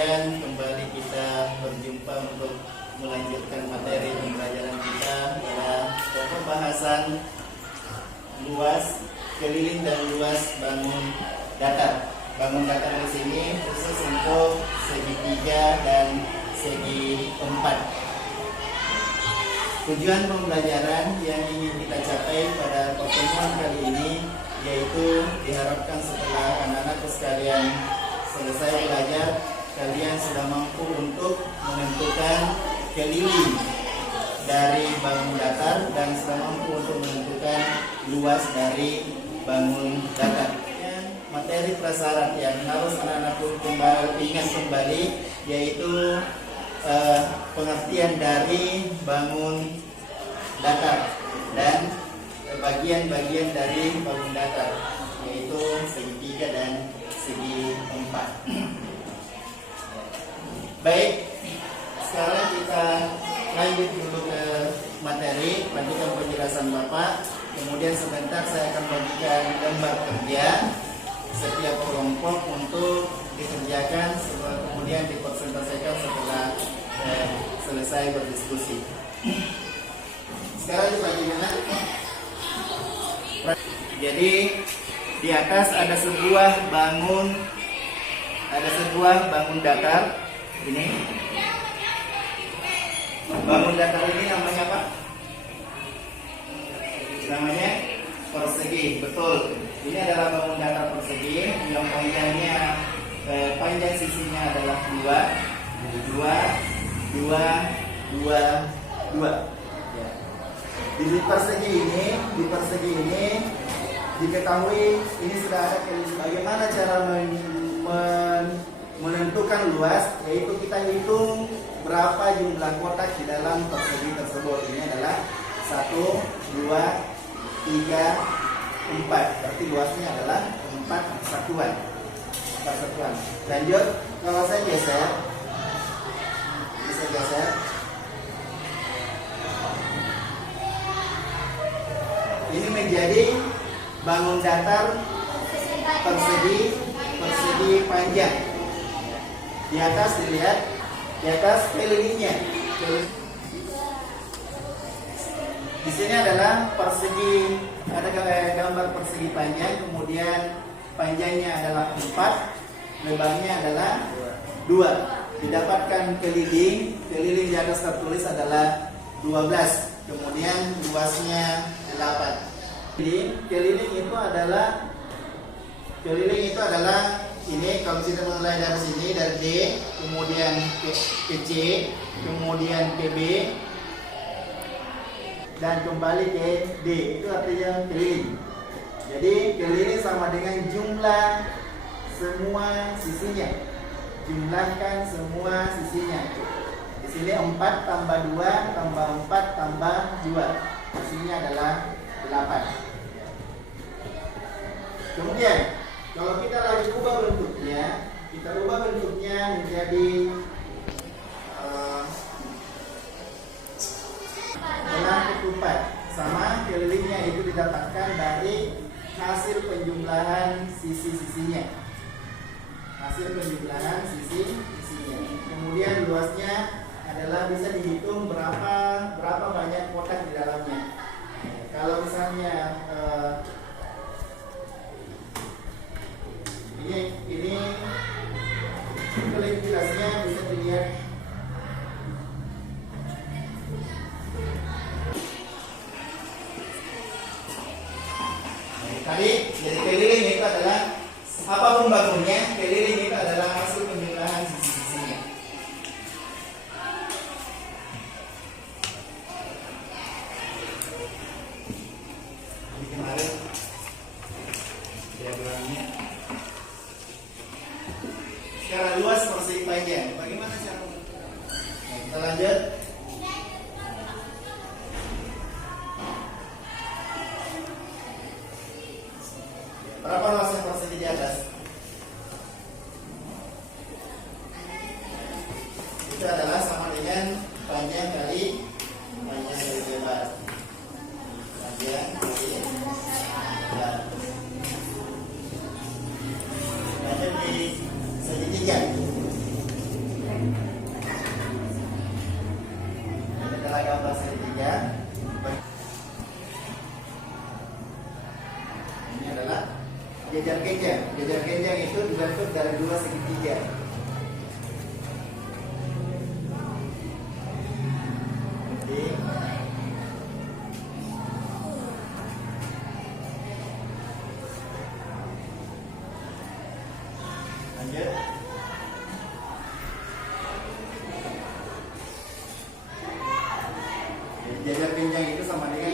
sekalian, kembali kita berjumpa untuk melanjutkan materi pembelajaran kita pada pembahasan luas keliling dan luas bangun datar. Bangun datar di sini khusus untuk segi 3 dan segi 4. Tujuan pembelajaran yang ingin kita capai pada pertemuan kali ini yaitu diharapkan setelah anak-anak sekalian selesai belajar, kalian sudah mampu untuk menentukan keliling dari bangun datar dan sudah mampu untuk menentukan luas dari bangun datar. Materi prasyarat yang harus anak-anak ingat kembali yaitu pengertian dari bangun datar dan bagian-bagian dari bangun datar, yaitu segi 3 dan segi 4. Baik, sekarang kita lanjut dulu ke materi, lanjutkan penjelasan Bapak. Kemudian sebentar saya akan bagikan gambar kerja setiap kelompok untuk dikerjakan, kemudian dipresentasikan setelah selesai berdiskusi. Sekarang bagaimana? Jadi di atas ada sebuah bangun datar. Ini bangun datar ini namanya apa? Namanya persegi. Betul. Ini adalah bangun datar persegi yang panjang sisinya adalah 2. Di persegi ini diketahui ini sudah ada bagaimana cara menentukan luas, yaitu kita hitung berapa jumlah kotak di dalam persegi tersebut. Ini adalah 1, 2, 3, 4. Berarti luasnya adalah 4 satuan. Lanjut, kalau saya geser, bisa geser. Ini menjadi bangun datar persegi panjang. Di atas dilihat, di atas kelilingnya. Di sini adalah persegi, ada gambar persegi panjang, kemudian panjangnya adalah 4, lebarnya adalah 2. Didapatkan keliling di atas tertulis adalah 12. Kemudian luasnya 8. Jadi keliling itu adalah ini, kalau kita mulai dari sini, dari D, kemudian ke C, kemudian ke B, dan kembali ke D. Itu artinya keliling. Jadi keliling sama dengan jumlah semua sisinya. Jumlahkan semua sisinya. Di sini 4 tambah 2 tambah 4 tambah 2. Hasilnya adalah 8. Kemudian kalau kita lagi ubah bentuknya, menjadi dalam ketupat, sama kelilingnya itu didapatkan dari hasil penjumlahan sisi-sisinya. Kemudian luasnya adalah bisa dihitung berapa banyak kotak di dalamnya. Kalau misalnya ini kelingkirannya bisa dilihat. Tadi jadi keliling itu adalah apapun bangunnya, keliling itu adalah hasil penjumlahan sisi-sisinya. Ini kemarin diagramnya. Sekarang luas persegi panjang. Bagaimana cara? Nah, kita lanjut. Berapa luasnya persegi di atas? Itu adalah sama dengan panjang kali lebar. Panjang kali lebar. Lanjut di segi 3. jajar kenjang. Jajar kenjang itu dibentuk dari dua segitiga. Oke. Lanjut. Jajar kenjang itu sama dengan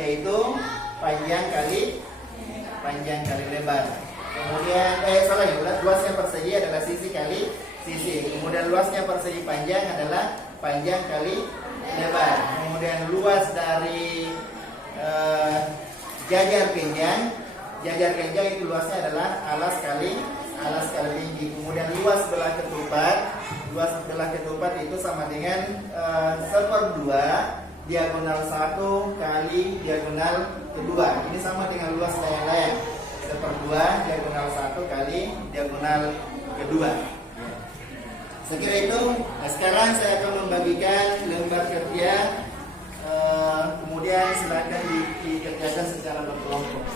yaitu panjang kali lebar. Kemudian luasnya persegi adalah sisi kali sisi. Kemudian luasnya persegi panjang adalah panjang kali lebar. Kemudian luas dari jajar kenjang itu luasnya adalah alas kali tinggi. Kemudian luas belah ketupat itu sama dengan 1/2 diagonal 1 kali diagonal kedua. Ini sama dengan luas layang-layang 1/2 diagonal 1 kali diagonal kedua. Sekira itu. Nah, sekarang saya akan membagikan lembar kerja. Kemudian silakan dikerjakan secara berkelompok.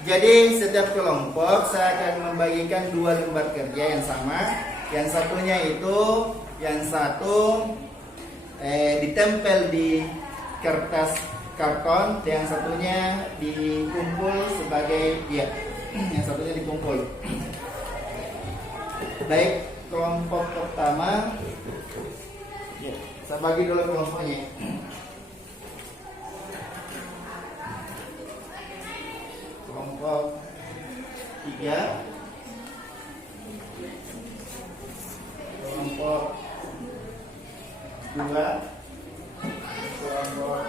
Jadi setiap kelompok saya akan membagikan 2 lembar kerja yang sama. Yang satunya itu, yang satu ditempel di kertas karton, yang satunya dikumpul sebagai yang satunya dikumpul. Baik, kelompok pertama, saya bagi dulu kelompoknya. Kelompok 3, kelompok 2, kelompok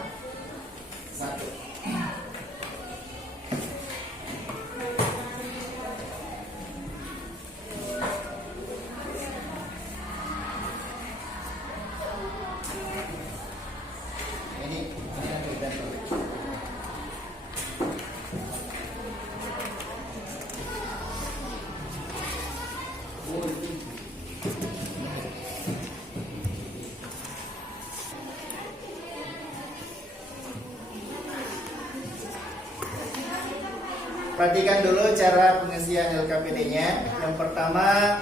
1. Perhatikan dulu cara pengisian LKPD-nya. Yang pertama,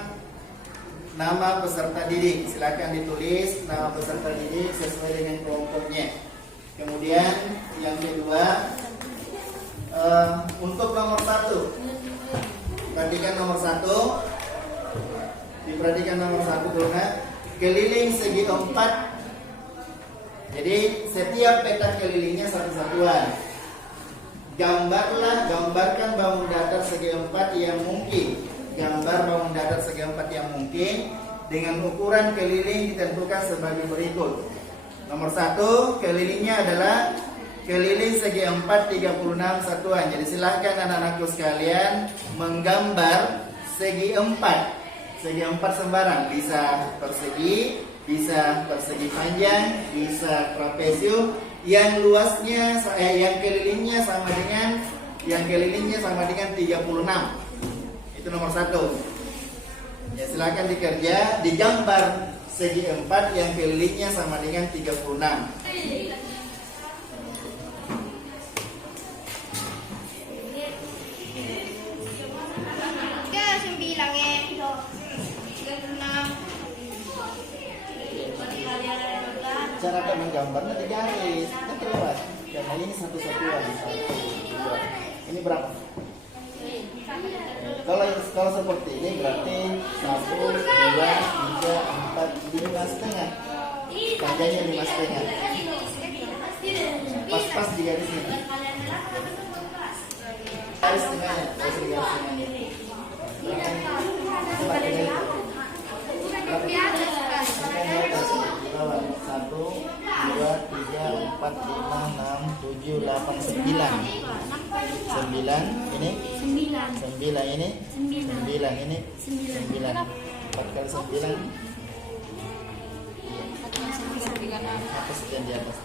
nama peserta didik. Silakan ditulis nama peserta didik sesuai dengan kelompoknya. Kemudian yang kedua, untuk nomor 1, perhatikan nomor 1. Diperhatikan nomor 1 dulu, keliling segi 4. Jadi setiap peta kelilingnya satu-satuan. Gambarkan bangun datar segi 4 yang mungkin. Gambar bangun datar segi 4 yang mungkin dengan ukuran keliling ditentukan sebagai berikut. Nomor 1, kelilingnya adalah keliling segi 4 36 satuan. Jadi silahkan anak-anakku sekalian menggambar segi 4. Segi 4 sembarang, bisa persegi, bisa persegi panjang, bisa trapesium. Yang luasnya, yang kelilingnya sama dengan 36. Itu nomor 1. Ya, silakan dikerja, digambar segi 4 yang kelilingnya sama dengan 36. Cara menggambarnya di garis, nanti lewat. Karena ini satu-satuan. 1, 2. Ini berapa? Kalau seperti ini berarti 1, 2, 3, 4, 5,5. Panjangnya 5,5. Pas-pas di garisnya. Garis tengahnya, garis tengahnya. Berapa? 1, 2, 3, 4, 5, 6, 7, 8, 9. 9 ini 9 ini 9 ini 9. 4 kali 9 apa sekian di atas.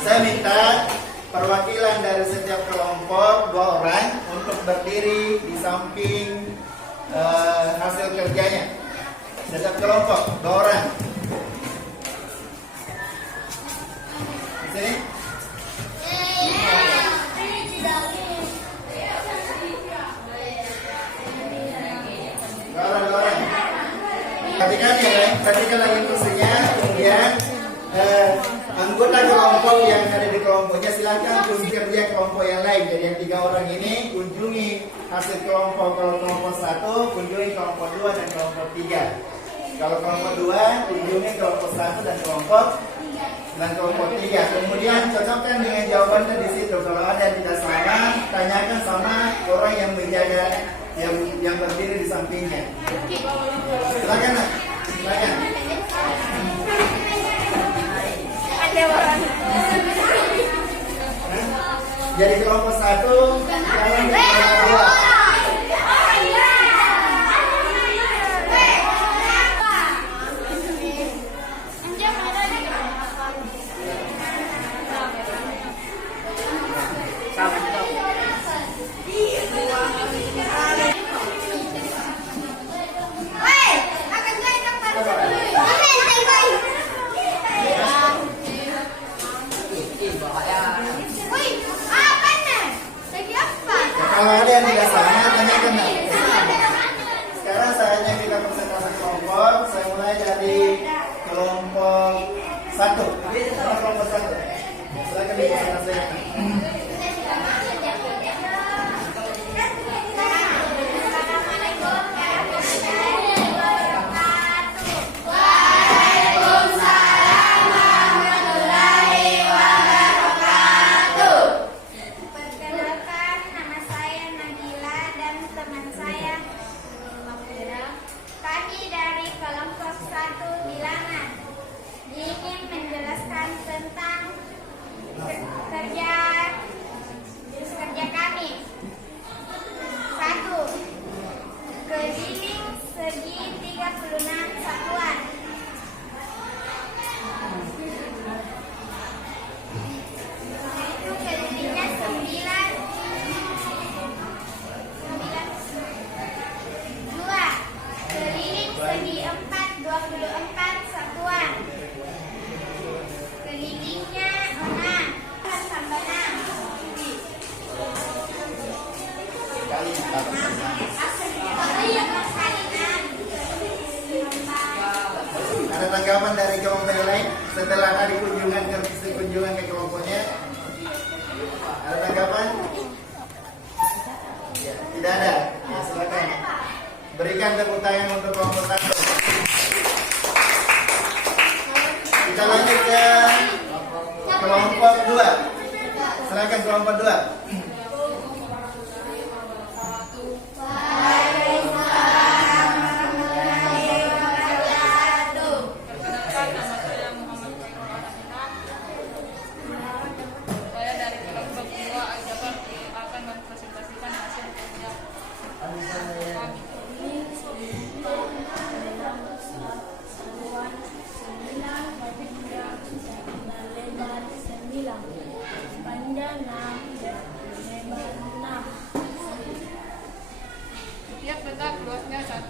Saya minta perwakilan dari setiap kelompok 2 orang untuk berdiri di samping hasil kerjanya. Setiap kelompok 2 orang. Di sini. Dua orang. Perhatikan lagi kursinya. Kemudian anggota kelompok yang ada di kelompoknya silakan kunjungi kerja kelompok yang lain. Jadi yang 3 orang ini kunjungi hasil kelompok. Kalau kelompok 1 kunjungi kelompok 2 dan kelompok 3. Kalau kelompok 2 kunjungi kelompok 1 dan kelompok 3. Kemudian cocokkan dengan jawabannya di situ. Kalau ada yang tidak sama, tanyakan sama orang yang menjaga yang berdiri di sampingnya. Silakan, Nak. Silakan. Jadi kelompok 1 jalan ke kelompok 2. Kalau ada yang tidak sama, tanyakan. Sekarang saatnya kita presentasi kelompok. Saya mulai dari kelompok 1. Kelompok 1. Silakan dipresentasikan. Kerja kami. 1. Keliling segi 36 satuan. Itu kelilingnya 9. 2. Keliling segi 24 satuan. Kelilingnya 6. Tambah 6. Ada tanggapan dari kelompok yang lain setelah tadi kunjungan ke kelompoknya? Ada tanggapan? Ya, tidak ada. Ya, silakan. Berikan tepuk tangan untuk kelompok 1. Kita lanjut ke kelompok 2. Silakan kelompok 2. Tiap letak luasnya 1/2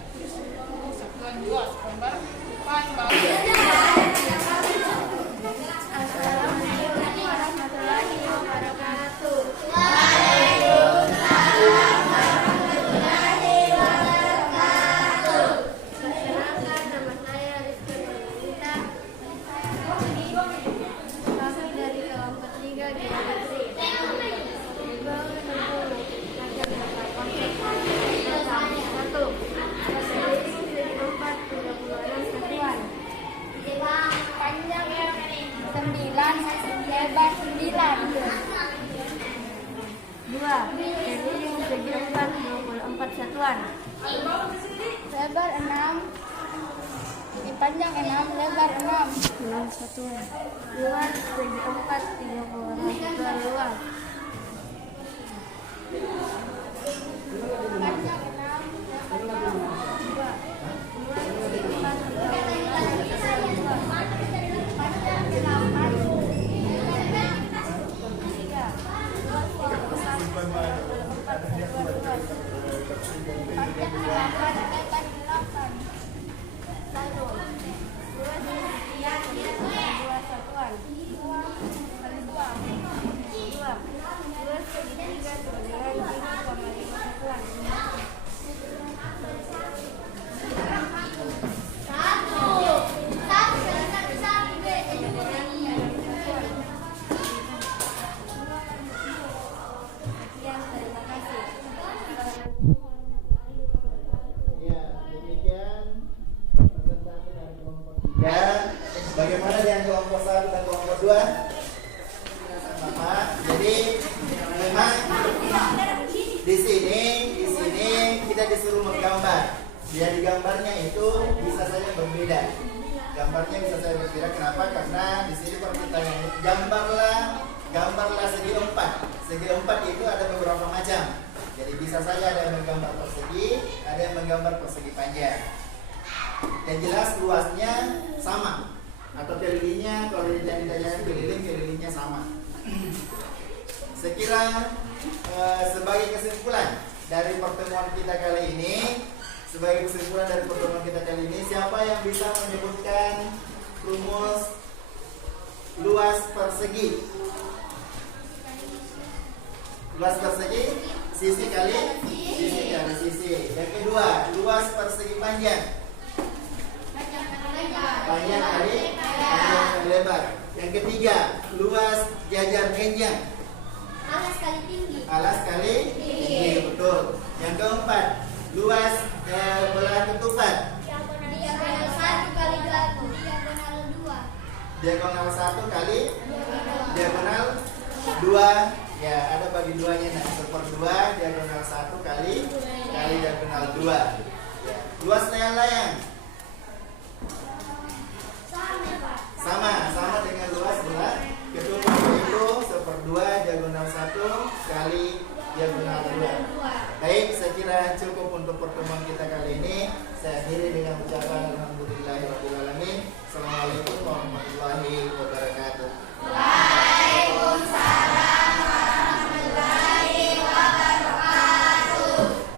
lembar pan. Assalamualaikum warahmatullahi wabarakatuh. Perkenalkan, nama saya Rizky Nurita. Kami dari kelompok 3 di Negeri. Lebar 9. 2. Keliling segi 4 24 satuan. Lebar 6. Panjang 6, lebar 6 satuan. Luas segi 4 36 satuan luas. Panjang 6, lebar 2. Luas segi 4 36 satuan luas. Bagaimana dengan kelompok 1 dan kelompok 2? Sama. Jadi memang di sini kita disuruh menggambar. Jadi gambarnya itu bisa saja berbeda. Gambarnya bisa saja berbeda. Kenapa? Karena di sini permintaannya gambarlah segi 4. Segi 4 itu ada beberapa macam. Jadi bisa saja ada yang menggambar persegi, ada yang menggambar persegi panjang. Yang jelas luasnya sama. Atau kelilingnya, kalau ditanya kelilingnya sama. Sekira sebagai kesimpulan dari pertemuan kita kali ini, siapa yang bisa menyebutkan rumus luas persegi? Luas persegi sisi kali sisi. Yang kedua, luas persegi panjang. Panjang kali lebar. Yang ketiga, luas jajar genjang. Alas kali tinggi. Betul. Yang keempat, luas belahan ketupat. Diagonal 1 kali diagonal 2. Ya, ada bagi duanya. Nah, 1/2 diagonal 1 kali diagonal 2. Ya. Luas layang-layang sama dengan